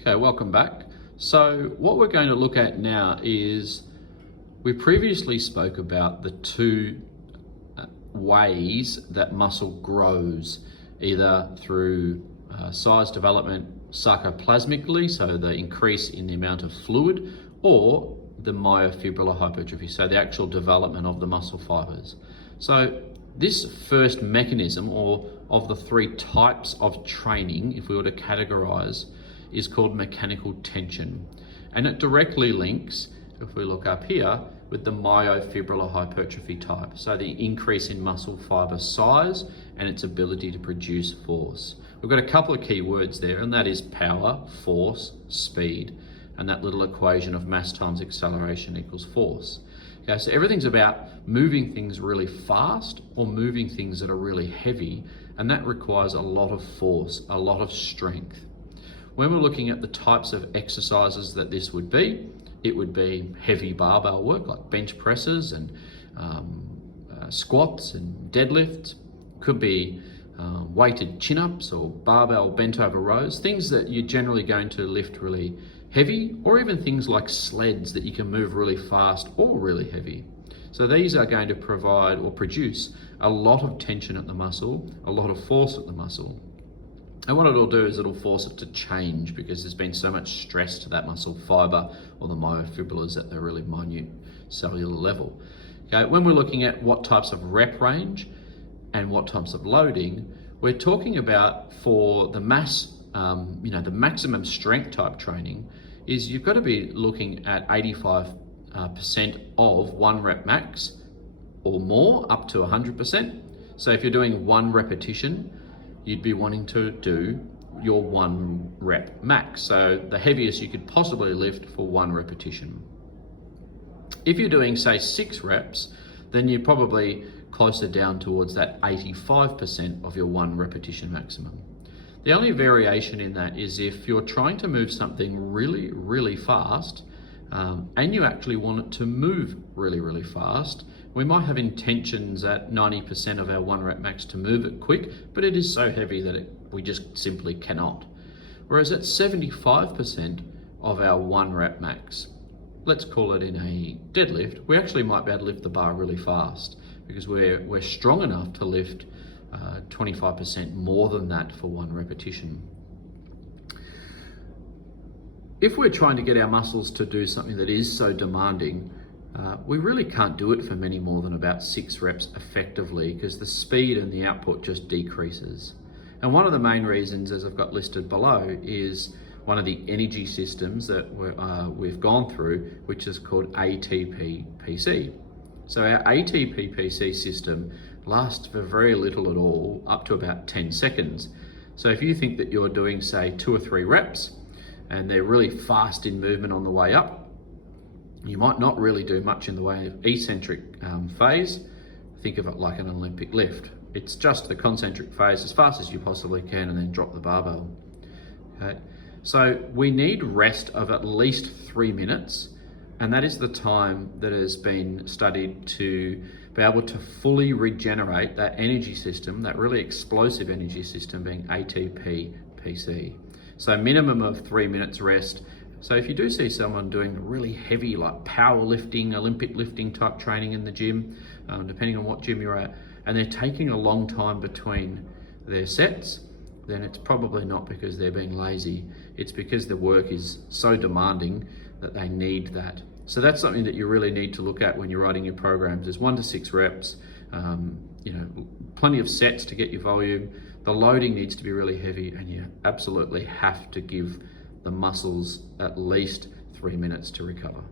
Okay, welcome back. So what we're going to look at now is, we previously spoke about the two ways that muscle grows, either through size development sarcoplasmically, so the increase in the amount of fluid, or the myofibrillar hypertrophy, so the actual development of the muscle fibers. So this first mechanism, or of the three types of training, if we were to categorize, is called mechanical tension. And it directly links, if we look up here, with the myofibrillar hypertrophy type. So the increase in muscle fiber size and its ability to produce force. We've got a couple of key words there, and that is power, force, speed, and that little equation of mass times acceleration equals force. Okay, so everything's about moving things really fast or moving things that are really heavy, and that requires a lot of force, a lot of strength. When we're looking at the types of exercises that this would be, it would be heavy barbell work like bench presses and squats and deadlifts. Could be weighted chin-ups or barbell bent over rows, things that you're generally going to lift really heavy, or even things like sleds that you can move really fast or really heavy. So these are going to provide or produce a lot of tension at the muscle, a lot of force at the muscle. And what it'll do is it'll force it to change, because there's been so much stress to that muscle fiber or the myofibrillars at the really minute cellular level. Okay, when we're looking at what types of rep range and what types of loading, we're talking about for the mass, the maximum strength type training, is you've got to be looking at 85% of 1 rep max or more, up to 100%. So if you're doing 1 repetition, you'd be wanting to do your 1 rep max. So the heaviest you could possibly lift for 1 repetition. If you're doing, say, 6 reps, then you're probably closer down towards that 85% of your 1 repetition maximum. The only variation in that is if you're trying to move something really, really fast, and you actually want it to move really, really fast, we might have intentions at 90% of our 1 rep max to move it quick, but it is so heavy that we just simply cannot. Whereas at 75% of our 1 rep max, let's call it in a deadlift, we actually might be able to lift the bar really fast, because we're strong enough to lift 25% more than that for 1 repetition. If we're trying to get our muscles to do something that is so demanding, we really can't do it for many more than about 6 reps effectively, because the speed and the output just decreases. And one of the main reasons, as I've got listed below, is one of the energy systems that we've gone through, which is called ATP-PC. So our ATP-PC system lasts for very little at all, up to about 10 seconds. So if you think that you're doing, say, 2 or 3 reps, and they're really fast in movement on the way up, you might not really do much in the way of eccentric phase. Think of it like an Olympic lift. It's just the concentric phase as fast as you possibly can, and then drop the barbell. Okay? So we need rest of at least 3 minutes, and that is the time that has been studied to be able to fully regenerate that energy system, that really explosive energy system being ATP-PC. So minimum of 3 minutes rest. So if you do see someone doing really heavy, like power lifting, Olympic lifting type training in the gym, depending on what gym you're at, and they're taking a long time between their sets, then it's probably not because they're being lazy. It's because the work is so demanding that they need that. So that's something that you really need to look at when you're writing your programs, is 1 to 6 reps, plenty of sets to get your volume. The loading needs to be really heavy, and you absolutely have to give the muscles at least 3 minutes to recover.